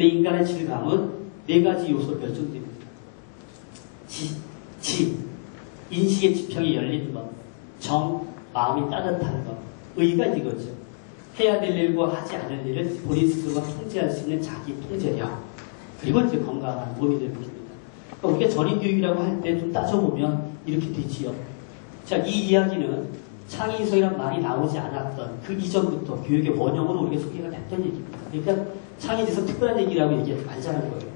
근데 인간의 질감은 네 가지 요소로 결정됩니다. 인식의 지평이 열린 것, 정, 마음이 따뜻한 것, 의가 이거죠. 해야 될 일과 하지 않을 일을 본인 스스로가 통제할 수 있는 자기 통제력, 그리고 이제 건강한 몸이 되는 겁니다. 그러니까 우리가 전인교육이라고 할 때 좀 따져보면 이렇게 되지요. 자, 이 이야기는 창의인성이란 말이 나오지 않았던 그 이전부터 교육의 원형으로 우리가 소개가 됐던 얘기입니다. 그러니까 창의인성 특별한 얘기라고 얘기하지 말자는 거예요.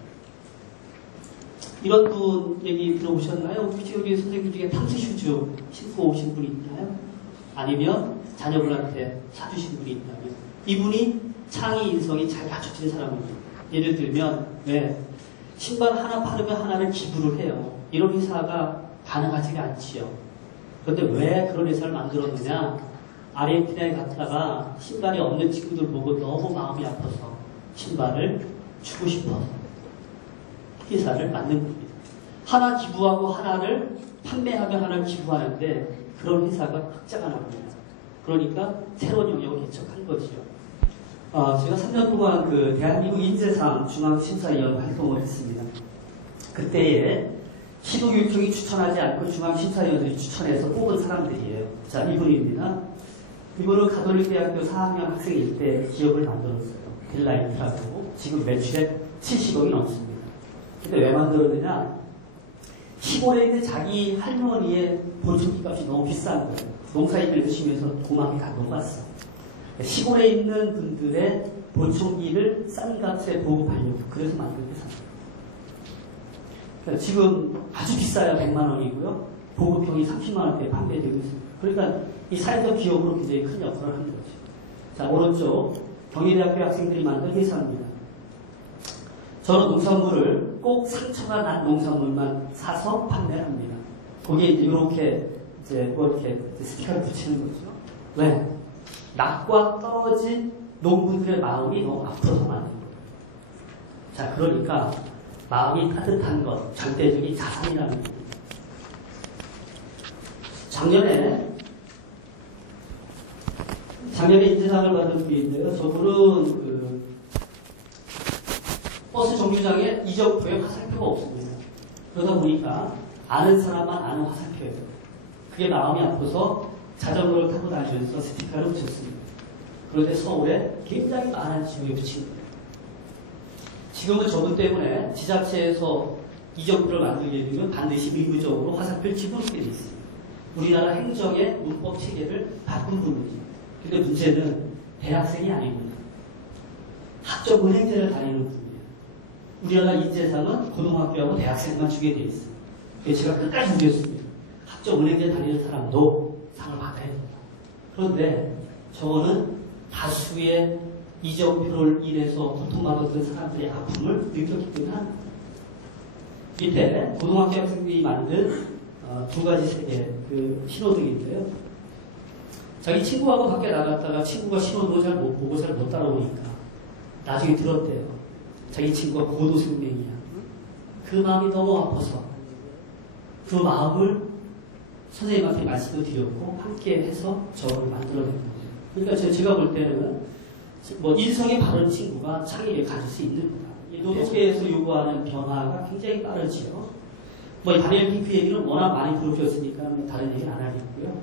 이런 분 얘기 들어보셨나요? 혹시 우리 선생님 중에 탐스 슈즈 신고 오신 분이 있나요? 아니면 자녀분한테 사주신 분이 있다면 이분이 창의인성이 잘 갖춰진 사람입니다. 예를 들면 신발 하나 팔으면 하나를 기부를 해요. 이런 회사가 가능하지가 않지요. 그런데 왜 그런 회사를 만들었느냐? 아르헨티나에 갔다가 신발이 없는 친구들 보고 너무 마음이 아파서 신발을 주고 싶어서 회사를 만든 겁니다. 하나 기부하고 하나를 판매하며 하나를 기부하는데 그런 회사가 흑자가 납니다. 그러니까 새로운 영역을 개척한 거지요. 제가 3년 동안 그 대한민국 인재상 중앙심사위원 활동을 했습니다. 그때에 시도교육청이 추천하지 않고 중앙심사위원들이 추천해서 뽑은 사람들이에요. 자, 이분입니다. 이분은 가톨릭대학교 4학년 학생일 때 기업을 만들었어요. 딜라이트라고. 지금 매출에 70억이 넘습니다. 근데 왜 만들었느냐? 시골에 있는 자기 할머니의 보청기 값이 너무 비싼 거예요. 농사일을 드시면서 고맙게 갖고 갔어요. 시골에 있는 분들의 보청기를 싼 값에 보급하려고 그래서 만든 회사입니다. 그러니까 지금 아주 비싸야 100만 원이고요. 보급형이 30만 원대에 판매되고 있습니다. 그러니까 이 사회적 기업으로 굉장히 큰 역할을 하는 거죠. 자, 오른쪽 경희대학교 학생들이 만든 회사입니다. 저는 농산물을 꼭 상처가 난 농산물만 사서 판매를 합니다. 거기에 이렇게 이렇게 스티커를 붙이는 거죠. 왜? 낙과 떨어진 농부들의 마음이 너무 아파서 만든 거예요. 자, 그러니까 마음이 따뜻한 것, 절대적인 자산이라는 겁니다. 작년에 인재상을 받은 분인데요. 저분은 버스 정류장에 이정표에 화살표가 없습니다. 그러다 보니까 아는 사람만 아는 화살표예요. 그게 마음이 아파서 자전거를 타고 다니면서 스티커를 붙였습니다. 그런데 서울에 굉장히 많은 지역에 붙인 거예요. 지금은 저분 때문에 지자체에서 이정표를 만들게 되면 반드시 의무적으로 화살표를 집어넣게 되어 있습니다. 우리나라 행정의 문법 체계를 바꾼 분이죠. 근데 문제는 대학생이 아닙니다. 학점 은행제를 다니는 분이에요. 우리나라 인재상은 고등학교하고 대학생만 주게 되어 있어요. 그래서 제가 끝까지 우겼습니다. 학점 은행제 다니는 사람도 상을 받아야 된다. 그런데 저거는 다수의 이정표를 인해서 고통받았던 사람들의 아픔을 느꼈기 때문에 밑에 고등학교 학생들이 만든 두 가지 색의 그 신호등인데요. 자기 친구하고 밖에 나갔다가 친구가 신호등을 잘 못 보고 잘 못 따라오니까 나중에 들었대요. 자기 친구가 고도생명이야. 그 마음이 너무 아파서 그 마음을 선생님한테 말씀을 드렸고 함께 해서 저를 만들어낸 거죠. 그러니까 제가 볼 때는 인성이 바른 친구가 창의를 가질 수 있는 거다. 노동계에서 요구하는 변화가 굉장히 빠르지요. 다니엘 핑크 얘기는 워낙 많이 들어오셨으니까 다른 얘기는 안 하겠고요.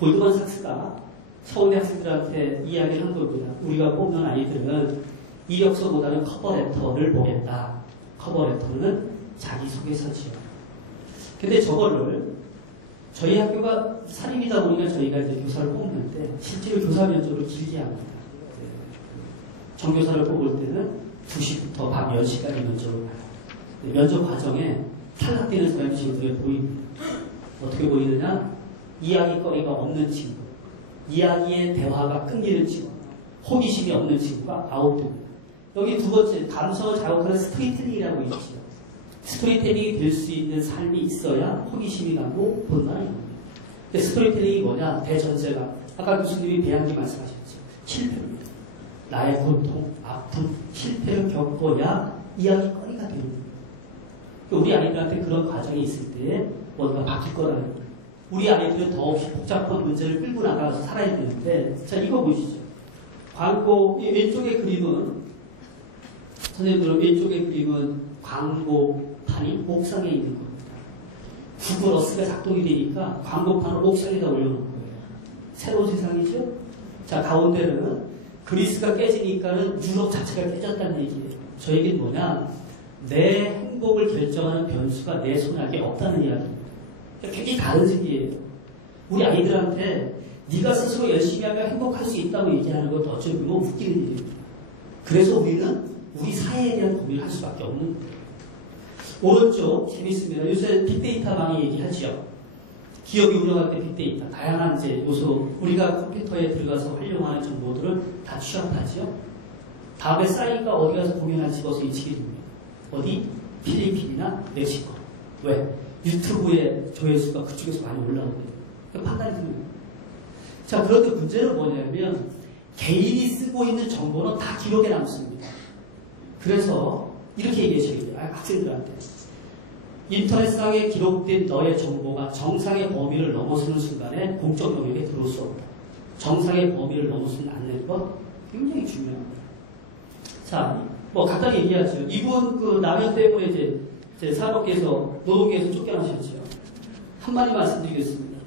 골드만삭스가 서울대 학생들한테 이야기를 한 겁니다. 우리가 뽑는 아이들은 이력서보다는 커버레터를 보겠다. 커버레터는 자기소개서지요. 근데 저거를 저희 학교가 사립이다 보니까 저희가 이제 교사를 뽑는데 실제로 교사 면접을 길게 합니다. 정교사를 뽑을 때는 2시부터 밤 10시까지 면접을 해요. 면접 과정에 탈락되는 사람이 지금 눈에 보입니다. 어떻게 보이느냐? 이야기거리가 없는 친구, 이야기의 대화가 끊기는 친구, 호기심이 없는 친구가 아웃됩니다. 여기 두 번째, 감성을 자극하는 스토리텔링이라고 있죠. 스토리텔링이 될 수 있는 삶이 있어야 호기심이 가고 본난이 옵니다. 스토리텔링이 뭐냐? 대전제가 아까 교수님이 배양기 말씀하셨죠. 실패입니다. 나의 고통, 아픔, 실패를 겪어야 이야기거리가 되는 겁니다. 우리 아이들한테 그런 과정이 있을 때 뭔가 바뀔 거라는 거예요. 우리 아이들은 더없이 복잡한 문제를 끌고 나가서 살아야 되는데, 자, 이거 보시죠. 광고, 이 왼쪽의 그림은 선생님들 왼쪽에 그림은 광고판이 옥상에 있는 겁니다. 구글 어스가 작동이 되니까 광고판을 옥상에다 올려놓은 거예요. 새로운 세상이죠? 자, 가운데는 그리스가 깨지니까는 유럽 자체가 깨졌다는 얘기예요. 저 얘기는 뭐냐? 내 행복을 결정하는 변수가 내 손아귀에 없다는 이야기입니다. 굉장히 다른 세계예요. 우리 아이들한테 네가 스스로 열심히 하면 행복할 수 있다고 얘기하는 것도 어쩌면 웃기는 일입니다. 그래서 우리는 우리 사회에 대한 고민을 할 수밖에 없는 거예요. 오른쪽 재밌으면 요새 빅데이터망이 얘기하죠. 기업이 운영할 때 빅데이터, 다양한 이제 요소, 우리가 컴퓨터에 들어가서 활용하는 정보들을 다 취합하죠. 다음에 싸이가 어디 가서 공연을 집어서 이치게 됩니다. 어디? 필리핀이나 멕시코. 왜? 유튜브의 조회수가 그쪽에서 많이 올라오거든요. 그러니까 판단이 듭니다. 자, 그런데 문제는 뭐냐면 개인이 쓰고 있는 정보는 다 기록에 남습니다. 그래서 이렇게 얘기해줘요. 학생들한테. 인터넷상에 기록된 너의 정보가 정상의 범위를 넘어서는 순간에 공적 영역에 들어올 수 없다. 정상의 범위를 넘어서지 않는 것 굉장히 중요합니다. 자, 뭐 간단히 얘기하죠. 이분 그 라면 때문에 이제 산업계에서 노동계에서 쫓겨나셨죠. 한마디 말씀드리겠습니다.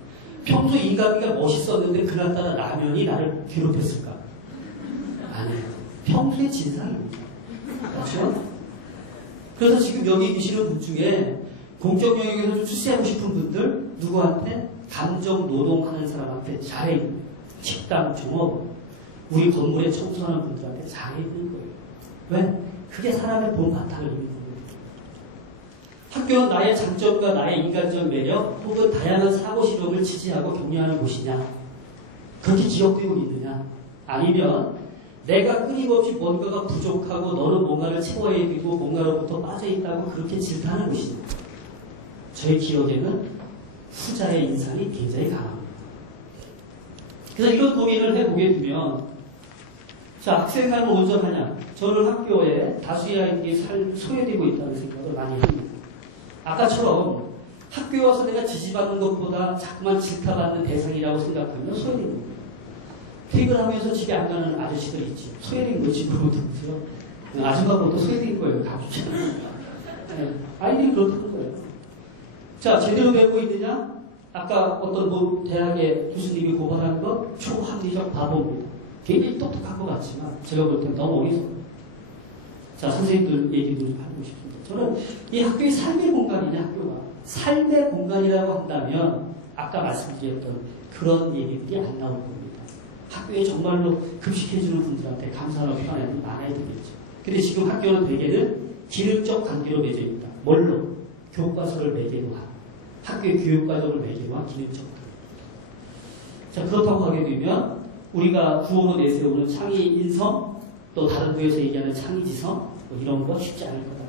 평소 인간미가 멋있었는데 그날따라 라면이 나를 괴롭혔을까? 아니에요. 평소의 진상입니다. 그렇죠? 그래서 지금 여기 계시는 분 중에 공적 영역에서 좀 출세하고 싶은 분들 누구한테? 감정 노동하는 사람한테 잘해 있는 거예요. 식당, 종업, 우리 건물에 청소하는 분들한테 잘해 있는 거예요. 왜? 그게 사람의 본 바탕을 입는 겁니다. 학교는 나의 장점과 나의 인간적 매력 혹은 다양한 사고 실험을 지지하고 격려하는 곳이냐? 그렇게 기억되고 있느냐? 아니면 내가 끊임없이 뭔가가 부족하고 너는 뭔가를 채워야 되고 뭔가로부터 빠져있다고 그렇게 질타하는 곳이냐? 저의 기억에는 후자의 인상이 굉장히 강합니다. 그래서 이런 고민을 해보게 되면 자, 학생 삶을 온전하냐? 저는 학교에 다수의 아이들이 소외되고 있다는 생각을 많이 합니다. 아까처럼 학교에 와서 내가 지지받는 것보다 자꾸만 질타받는 대상이라고 생각하면 소외된 겁니다. 퇴근하면서 집에 안 가는 아저씨들 있지. 소외된 거지, 그것도 보세요. 아줌마보다 소외된 거예요, 가족이. 네, 아이들이 그렇다는 거예요. 자, 제대로 배우고 있느냐? 아까 어떤 뭐 대학의 교수님이 고발한 것, 초합리적 바보입니다. 굉장히 똑똑한 것 같지만, 제가 볼 때는 너무 어리석어요. 자, 선생님들 얘기도 좀 하고 싶습니다. 저는 이 학교의 삶의 공간이냐, 학교가. 삶의 공간이라고 한다면, 아까 말씀드렸던 그런 얘기들이 안 나올 겁니다. 학교에 정말로 급식해주는 분들한테 감사하는 표현이 많아야 되겠죠. 근데 지금 학교는 대개는 기능적 관계로 맺어 있다. 뭘로? 교과서를 매개로 한. 학교의 교육과정을 매개로 한 기능적 관계. 자, 그렇다고 하게 되면 우리가 구호로 내세우는 창의 인성, 또 다른 부에서 얘기하는 창의 지성, 뭐 이런 거 쉽지 않을 거다.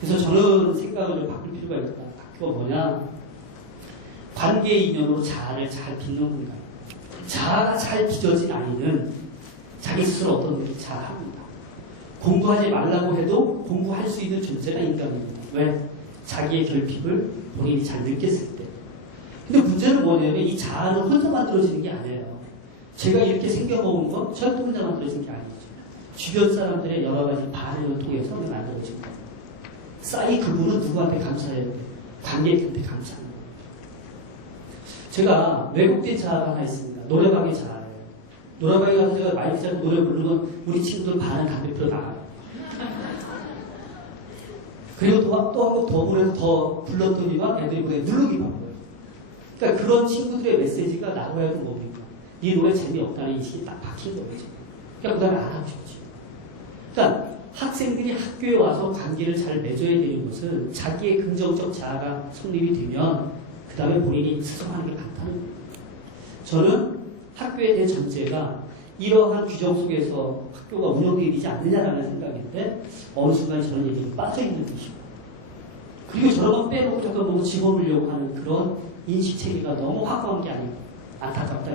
그래서 저는 생각을 좀 바꿀 필요가 있다. 학교가 뭐냐? 관계 인연으로 자아를 잘 빚는 공간. 자아가 잘 빚어진 아이는 자기 스스로 어떤 일을 잘 합니다. 공부하지 말라고 해도 공부할 수 있는 존재가 인간입니다. 왜? 자기의 결핍을 본인이 잘 느꼈을 때. 근데 문제는 뭐냐면 이 자아는 혼자 만들어지는 게 아니에요. 제가 이렇게 생겨먹은 건 절대 혼자 만들어지는 게 아니죠. 주변 사람들의 여러 가지 반응을 통해서 만들어진 거예요. 싸이 그분은 누구한테 감사해요? 관객한테 감사합니다. 제가 왜곡된 자아가 하나 있습니다. 노래방의 자아예요. 노래방에 가서 제가 마이크 잡고 노래 부르면 우리 친구들 반은 담배 피러 나가요. 그리고 또 한 번 더 부르면서 더 불렀더니만 애들이 그냥 누르기 바빠요. 그러니까 그런 친구들의 메시지가 나로 하여금 뭡니까? 이 노래 재미없다는 인식이 딱 박힌 거죠. 그러니까 그 다음에 안 하고 싶지. 그러니까 학생들이 학교에 와서 관계를 잘 맺어야 되는 것은 자기의 긍정적 자아가 성립이 되면 그 다음에 본인이 스스로하는 게 같다는 거예요. 저는 학교에 대한 전제가 이러한 규정 속에서 학교가 운영되지 않느냐라는 생각인데 어느 순간 저는 얘기가 빠져있는 것이고 그리고 저런 건 빼놓고 잠깐 뭐 집어넣으려고 하는 그런 인식체계가 너무 확고한 게 아니고 안타깝다.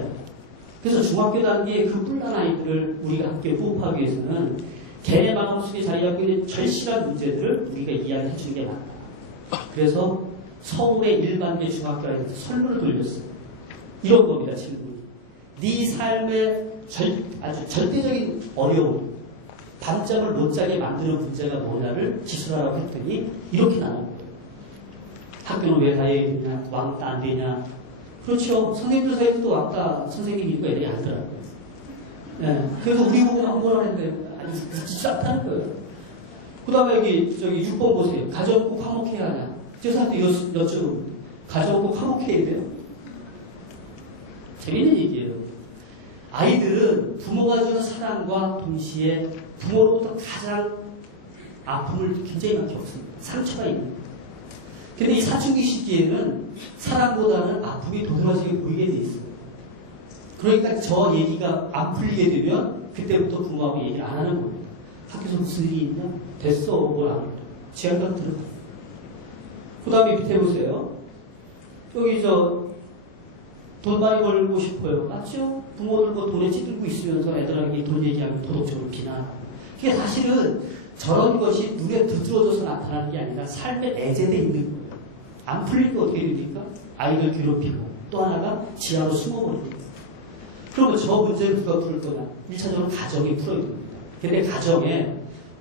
그래서 중학교 단계의 그 뿔난 아이들을 우리가 함께 호흡하기 위해서는 걔네 마음속에 자리 잡고 있는 절실한 문제들을 우리가 이야기해 주는 게 맞다. 그래서 서울의 일반계 중학교 아이들한테 설문을 돌렸어요. 이런 겁니다, 질문이. 네 삶의 아주 절대적인 어려움, 밤잠을 못 자게 만드는 문제가 뭐냐를 지수라고 했더니 이렇게 나온 거예요. 학교는 왜 다해야 되냐, 왕따 안 되냐. 그렇죠. 선생님들 사이에서도 왕따 선생님이고 애들이 하더라고요. 네. 그래서 우리 보고 아무거나 했는데 아니 진짜 않다는 거예요. 그 다음에 여기 저기 6번 보세요. 가정 꼭 화목해야 하냐. 제가 사람들 여쭤보고 가정 꼭 화목해야 돼요. 재밌는 얘기예요. 아이들은 부모가 주는 사랑과 동시에 부모로부터 가장 아픔을 굉장히 많이 겪습니다. 상처가 있는 거예요. 근데 이 사춘기 시기에는 사랑보다는 아픔이 도드라지게 보이게 돼 있어요. 그러니까 저 얘기가 안 풀리게 되면 그때부터 부모하고 얘기를 안 하는 겁니다. 학교에서 무슨 일이 있냐? 됐어. 뭘 안 해. 지하철 들어가. 그 다음에 밑에 보세요. 여기 돈 많이 벌고 싶어요. 맞죠? 부모들 뭐 돈에 찌들고 있으면서 애들에게 돈 얘기하면 도덕적으로 비난하고. 그게 사실은 저런 것이 눈에 두드러져서 나타나는 게 아니라 삶에 내재되어 있는 거예요. 안 풀리면 어떻게 됩니까? 아이들 괴롭히고 또 하나가 지하로 숨어버립니다. 그러면 저 문제를 누가 풀 거냐? 1차적으로 가정이 풀어야 됩니다. 근데 가정에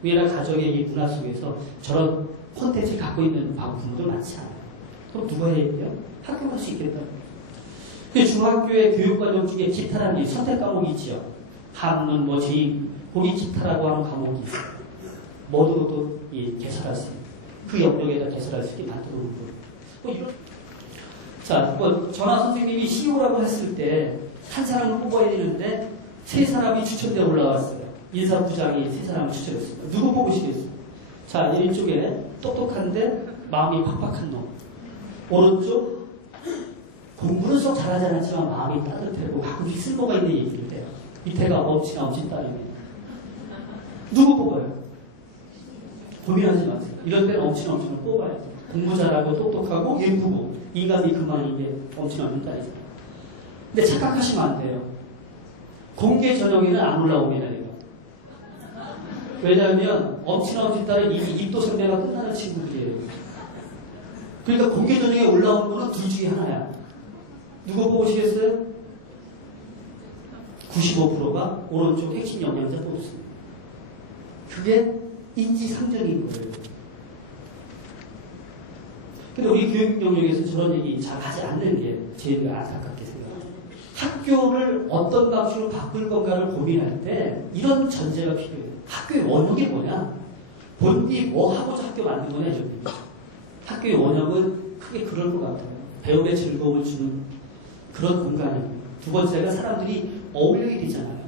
우리나라 가정의 이 문화 속에서 저런 콘텐츠를 갖고 있는 부모들 많지 않아요. 그럼 누가 해야 돼요? 학교 갈 수 있겠다. 그 중학교의 교육과정 중에 기타라는 선택 과목이 있지요. 한문, 제임, 거기 기타라고 하는 과목이 있어요. 뭐로도 개설할 수 있는, 그 영역에다 개설할 수 있게 만들어 놓은 거예요. 자, 전화 선생님이 CEO라고 했을 때 한 사람을 뽑아야 되는데 세 사람이 추천되어 올라왔어요. 인사부장이 세 사람을 추천했습니다. 누구 뽑으시겠어요? 자, 이쪽에 똑똑한데 마음이 팍팍한 놈. 오른쪽 공부는 썩 잘하지 않았지만 마음이 따뜻하고 가끔씩 쓸모가 있는 얘기를 해요. 밑에가 엄친아 엄친 딸입니다. 누구 뽑아요? 고민하지 마세요. 이런 때는 엄친아 엄친을 뽑아야죠. 공부 잘하고 똑똑하고 예쁘고 인간이 그만인 게 엄친아 엄친 딸이잖아요. 근데 착각하시면 안 돼요. 공개 전형에는 안 올라옵니다. 이거. 왜냐하면 엄친아 엄친 딸은 이미 입도 선배가 끝나는 친구들이에요. 그러니까 공개 전형에 올라오는 거는 둘 중에 하나야. 누구 뽑으시겠어요? 95%가 오른쪽 핵심 영양자 뽑습니다. 그게 인지상정인 거예요. 근데 우리 교육 영역에서 저런 얘기 잘 하지 않는 게 제일 안타깝게 생각합니다. 학교를 어떤 방식으로 바꿀 건가를 고민할 때 이런 전제가 필요해요. 학교의 원형이 뭐냐? 본인이 뭐 하고자 학교 만든 거냐? 학교의 원형은 크게 그럴 것 같아요. 배움의 즐거움을 주는 그런 공간이고, 두 번째가 사람들이 어울려야 되잖아요.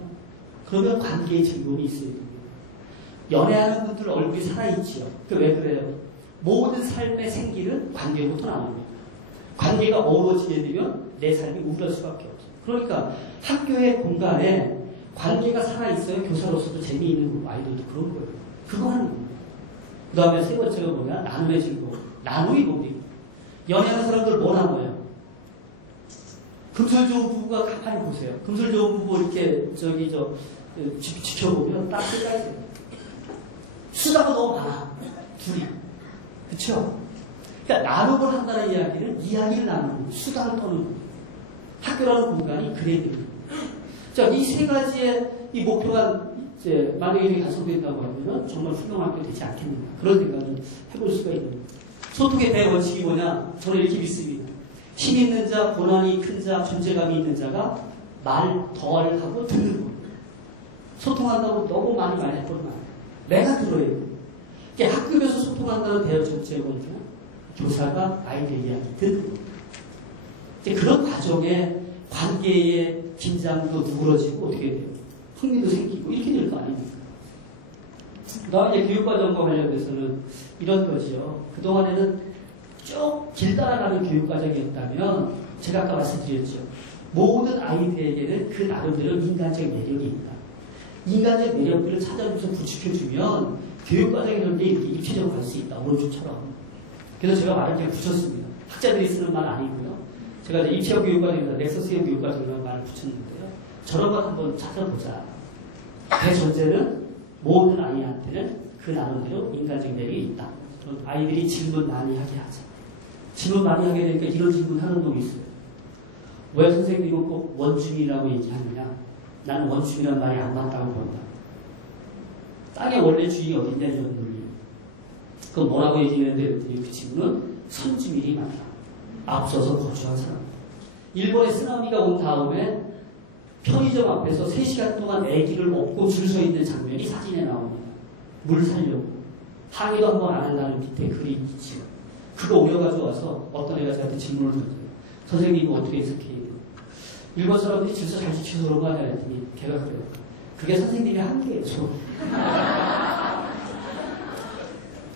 그러면 관계의 즐거움이 있어야 됩니다. 연애하는 분들 얼굴이 살아있지요. 왜 그래요? 모든 삶의 생기는 관계부터 나옵니다. 관계가 어우러지게 되면 내 삶이 우울할 수밖에 없어요. 그러니까 학교의 공간에 관계가 살아있어야 교사로서도 재미있는 아이들도 그런 거예요. 그거 하는 겁니다. 그 다음에 세 번째가 뭐냐? 나눔의 즐거움. 나눔이 뭡니까? 연애하는 사람들 뭐 나눠요? 금술 좋은 부부가 가만히 보세요. 금술 좋은 부부 이렇게 지켜보면 딱 세 가지. 수다가 너무 많아. 둘이. 그쵸? 그러니까 나눔을 한다는 이야기는 이야기를 나누고 수다를 떠는 거예요. 학교라는 공간이 그래야 됩니다. 자, 이 세 가지의 이 목표가 이제 만약에 달성된다고 하면 정말 훌륭한 학교 되지 않겠는가. 그런 생각을 해볼 수가 있는 거예요. 소통의 대원칙이 뭐냐? 저는 이렇게 믿습니다. 힘 있는 자, 고난이 큰 자, 존재감이 있는 자가 말 덜 하고 듣는 겁니다. 소통한다고 너무 많이 말해버리면 안 돼요. 내가 들어야 돼요. 그러니까 학급에서 소통한다는 대화 전체가 뭐냐? 교사가 아이들 이야기 듣는 겁니다. 그런 과정에 관계의 긴장도 누그러지고 어떻게 돼요? 흥미도 생기고 이렇게 될 거 아닙니까? 그 다음에 교육과정과 관련돼서는 이런 거죠. 그동안에는 쭉 길 따라가는 교육과정이었다면 제가 아까 말씀드렸죠. 모든 아이들에게는 그 나름대로 인간적 매력이 있다. 인간적 매력들을 찾아주면서 구축해주면 교육과정이라는 게 이렇게 입체적으로 갈 수 있다. 오른쪽처럼. 그래서 제가 말을 그냥 붙였습니다. 학자들이 쓰는 말 아니고요. 제가 이제 입체형 교육과정이나 넥서스형 교육과정이라는 말을 붙였는데요. 저런 것 한번 찾아보자. 그 전제는 모든 아이한테는 그 나름대로 인간적 매력이 있다. 아이들이 질문 많이 하게 하자. 질문 많이 하게 되니까 이런 질문 하는 놈이 있어요. 왜 선생님은 꼭 원충이라고 얘기하느냐? 나는 원충이라는 말이 안 맞다고 본다. 땅의 원래 주인이 어딨냐 이런 논리. 그건 뭐라고 얘기했는데 그 친구는 선주민이 많다. 앞서서 거주한 사람. 일본에 쓰나미가 온 다음에 편의점 앞에서 3시간 동안 애기를 업고 줄 서 있는 장면이 사진에 나옵니다. 물 살려고. 항의도 한번 안 한다는 밑에 글이 있죠. 그거 오려가지고 와서 어떤 애가 저한테 질문을 던져요. 선생님 이거 어떻게 해석해요? 일본 사람들이 질서 잘 지켜서 그런 거 아니야? 했더니 걔가 그래요. 그게 선생님의 한계예요.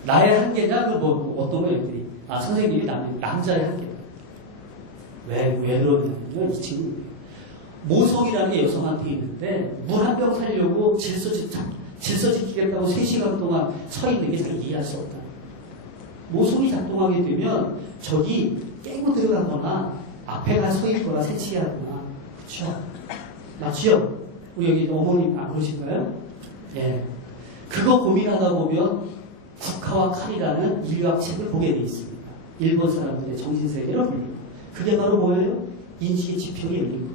나의 한계냐? 그 뭐 어떤 애들이 선생님이 남자의 한계다. 왜 그러냐면 이 친구 모성이라는 게 여성한테 있는데 물 한 병 살려고 질서 지키겠다고 3시간 동안 서 있는 게 잘 이해할 수 없다. 모성이 작동하게 되면 저기 깨고 들어가거나 앞에 가 서 있거나 세치하거나 그렇죠? 맞죠? 우리 여기 어머님 안 그러신가요? 예. 그거 고민하다 보면 국화와 칼이라는 인류학 책을 보게 돼 있습니다. 일본 사람들의 정신세계를 불리고 그게 바로 뭐예요? 인식의 지평이 열리고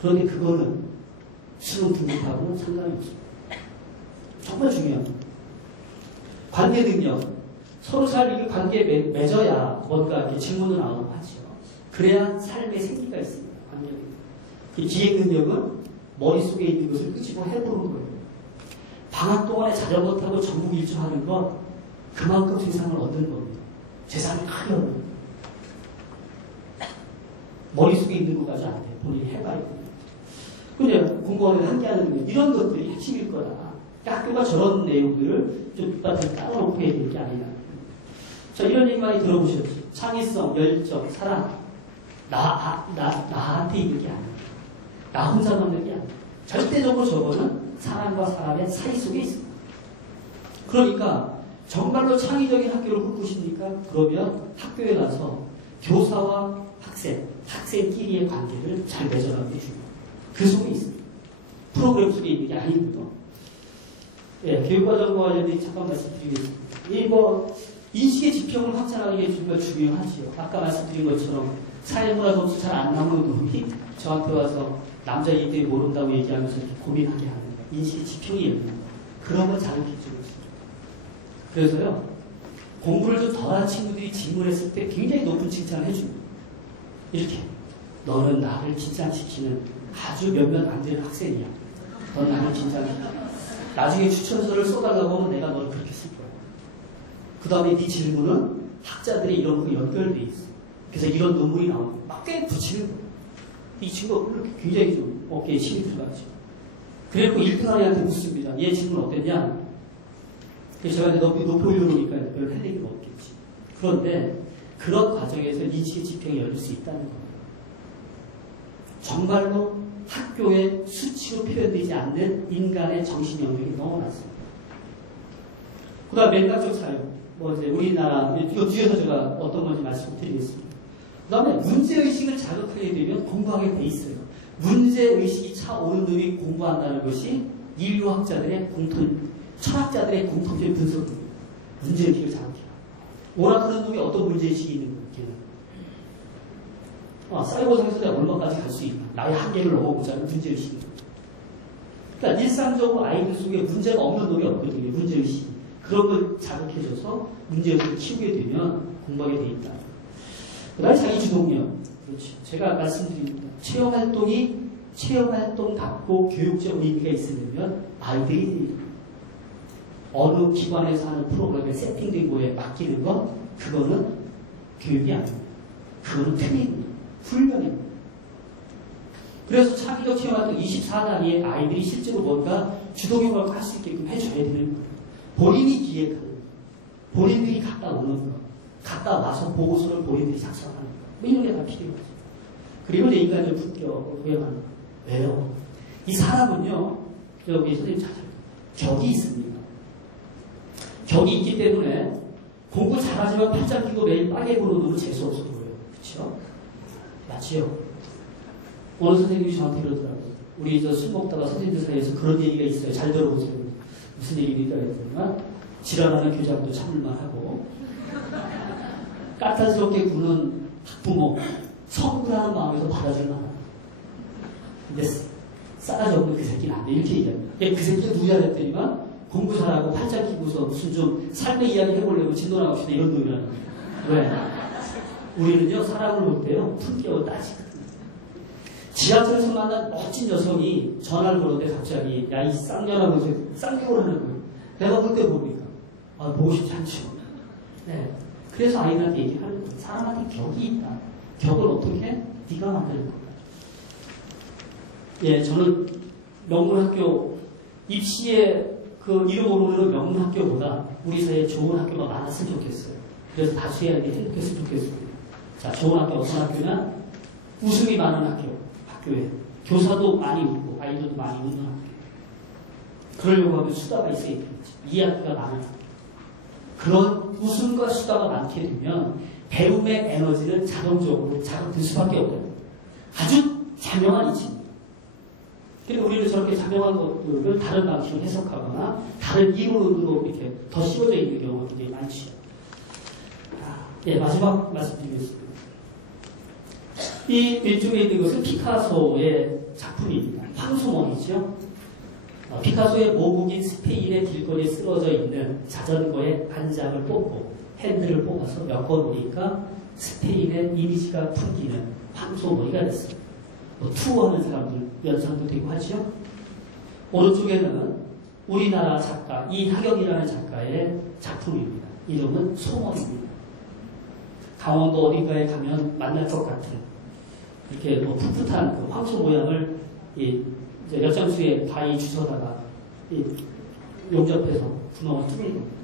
그런데 그거는 수능 등급하고는 상관이 없습니다. 정말 중요합니다. 관계 능력. 서로 잘 관계에 맺어야 뭔가 이렇게 질문도 나오고 하죠. 그래야 삶의 생기가 있습니다. 관계 능력. 그 기획 능력은 머릿속에 있는 것을 끄집어 해보는 거예요. 방학 동안에 자전거 타고 전국 일주하는 건 그만큼 세상을 얻는 겁니다. 세상이 크면 머릿속에 있는 것까지 안 돼요. 본인이 해봐야 돼요. 그냥 공부하는 한계하는 능력 이런 것들이 핵심일 거다. 학교가 저런 내용들을 좀 밑바탕에 깔아놓고 해야 될 게 아니라. 자, 이런 얘기 많이 들어보셨죠? 창의성, 열정, 사랑. 나한테 있는 게 아니야. 나 혼자 만든 게 아니야. 절대적으로 저거는 사람과 사람의 사이 속에 있습니다. 그러니까 정말로 창의적인 학교를 꿈꾸십니까? 그러면 학교에 가서 교사와 학생끼리의 관계를 잘 맺어나가는 게 중요해요. 그 속에 있습니다. 프로그램 속에 있는 게 아니거든요. 예, 교육과정과 관련된 잠깐 말씀드리겠습니다. 인식의 지평을 확장하는 게 정말 중요하지요. 아까 말씀드린 것처럼 사회문화 점수 잘 안 나오는 놈이 저한테 와서 남자이기 때문에 모른다고 얘기하면서 이렇게 고민하게 하는 거예요. 인식의 지평이 열리는 거예요. 그런 걸 잘 기준으로 있습니다. 그래서요, 공부를 좀 덜한 친구들이 질문했을 때 굉장히 높은 칭찬을 해줍니다. 이렇게, 너는 나를 긴장시키는 아주 몇몇 안 되는 학생이야. 넌 나를 긴장시키는. 나중에 추천서를 써달라고 하면 내가 너를 그렇게 쓸 거야. 그 다음에 네 질문은 학자들이 이런 거 연결돼 있어. 그래서 이런 논문이 나오고 막 꽤 붙이는 거야. 이 친구가 그렇게 굉장히 좀 어깨에 힘이 들어가죠. 그리고 1등 아이한테 묻습니다. 얘 질문 어땠냐? 그래서 제가 높이 올려놓으니까 별 할 얘기가 없겠지. 그런데 그런 과정에서 인식의 지평이 열릴 수 있다는 겁니다. 정말로 학교에 수치로 표현되지 않는 인간의 정신 영역이 너무 많습니다. 그 다음 맥락적 사용. 이제 우리나라, 이거 뒤에서 제가 어떤 건지 말씀드리겠습니다. 그 다음에 문제의식을 자극하게 되면 공부하게 돼 있어요. 문제의식이 차오는 놈이 공부한다는 것이 인류학자들의 철학자들의 공통적인 분석입니다. 문제의식을 자극해요. 오락하는 놈이 어떤 문제의식이 있는 거예요? 사이버상에서 내가 얼마까지 갈 수 있나? 나의 한계를 넘어보자는 문제의식이. 그러니까 일상적으로 아이들 속에 문제가 없는 놈이 없거든요. 문제의식이. 그런 걸 자극해줘서 문제의식을 키우게 되면 공부하게 돼 있다. 그 다음에 자기 주동력. 그렇죠. 제가 말씀드립니다. 체험활동답고 교육적 의미가 있으려면 아이들이 어느 기관에서 하는 프로그램에 세팅된 거에 맡기는 건 그거는 교육이 아닙니다. 그거는 트레이닝입니다. 훈련입니다. 그래서 창의적 체험활동 24단위에 아이들이 실제로 뭔가 주동력을 할 수 있게끔 해줘야 되는 거예요. 본인이 기획하는 거, 본인들이 갔다 오는 거, 갔다 와서 보고서를 본인들이 작성하는 거, 이런 게 다 필요하죠. 그리고 이제 인간적 품격을 고양하는 거. 왜요? 이 사람은요, 여기 선생님 찾아요. 격이 있습니다. 격이 있기 때문에 공부 잘하지만 팔짱 끼고 매일 빨개 보는 놈은 재수없어 보여요. 그렇죠? 맞지요? 어느 선생님이 저한테 이러더라고요. 우리 술 먹다가 선생님들 사이에서 그런 얘기가 있어요. 잘 들어보세요. 무슨 얘기입니까? 했더니 지랄하는 교장도 참을만 하고 까탈스럽게 구는 학부모 성불하는 마음에서 받아줄 만하다. 근데 싸가지 없는 그 새끼는 안 돼. 이렇게 얘기합니다. 그 새끼가 누구야 했더니만 공부 잘하고 팔짱 끼고서 무슨 좀 삶의 이야기 해보려고 진도나고 싶다 이런 놈이라는 거예요. 왜? 우리는요, 사람을 볼 때요, 품격을 따지거든요. 지하철에서 만난 멋진 여성이 전화를 걸었는데 갑자기, 야, 이 쌍년하고 쌍욕을 하는 거예요. 내가 볼 때 뭡니까? 아, 보고 싶지 않죠. 네. 그래서 아이들한테 얘기하는 거예요. 사람한테 격이 있다. 격을 어떻게? 네가 만드는 거야. 예, 저는 명문학교 입시에 그 이름 오르는 명문학교보다 우리 사회에 좋은 학교가 많았으면 좋겠어요. 그래서 다수의 아이들이 행복했으면 좋겠습니다. 자, 좋은 학교 어떤 학교냐? 웃음이 많은 학교에 교사도 많이 웃고 아이들도 많이 웃는 학교. 그러려고 하면 수다가 있어야 되겠지. 이야기가 많은 학교. 그런 웃음과 수다가 많게 되면 배움의 에너지는 자동적으로 자극될 수밖에 없어요. 아주 자명한 이치입니다. 그리고 우리는 저렇게 자명한 것들을 다른 방식으로 해석하거나 다른 이론으로 이렇게 더 씌워져 있는 경우가 굉장히 많죠. 예, 마지막 말씀드리겠습니다. 이 왼쪽에 있는 것은 피카소의 작품입니다. 황소몬이죠. 피카소의 모국인 스페인의 길거리에 쓰러져 있는 자전거의 안장을 뽑고 핸들을 뽑아서 엮어놓으니까 스페인의 이미지가 풍기는 황소머리가 됐습니다. 투어하는 사람들 연상도 되고 하죠. 오른쪽에는 우리나라 작가 이하경이라는 작가의 작품입니다. 이름은 소머리입니다. 강원도 어딘가에 가면 만날 것 같은 이렇게 풋풋한 그 황소 모양을 이제 엿장수에 바위 주워다가 용접해서 구멍을 뚫는 겁니다.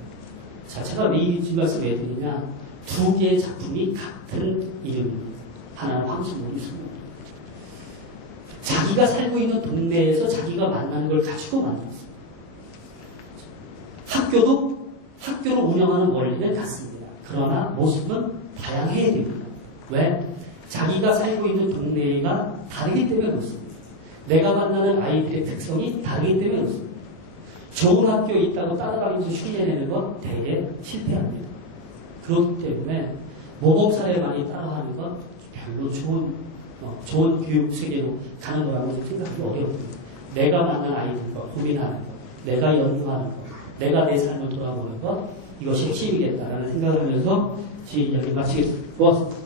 자, 제가 왜 이 말씀을 왜 드리냐? 두 개의 작품이 같은 이름입니다. 하나는 황소머리 소머리. 자기가 살고 있는 동네에서 자기가 만나는 걸 가지고 만났습니다. 학교를 운영하는 원리는 같습니다. 그러나 모습은 다양해야 됩니다. 왜? 자기가 살고 있는 동네가 다르기 때문에 그렇습니다. 내가 만나는 아이들의 특성이 다르기 때문에 그렇습니다. 좋은 학교에 있다고 따라가면서 흉내내는 건 대개 실패합니다. 그렇기 때문에 모범사례 많이 따라가는 건 별로 좋은 교육 세계로 가는 거라고 생각하기 어렵습니다. 내가 만난 아이들과 고민하는 것, 내가 연구하는 것, 내가 내 삶을 돌아보는 것, 이것이 핵심이겠다라는 생각을 하면서 제 이야기 마치겠습니다. 고맙습니다.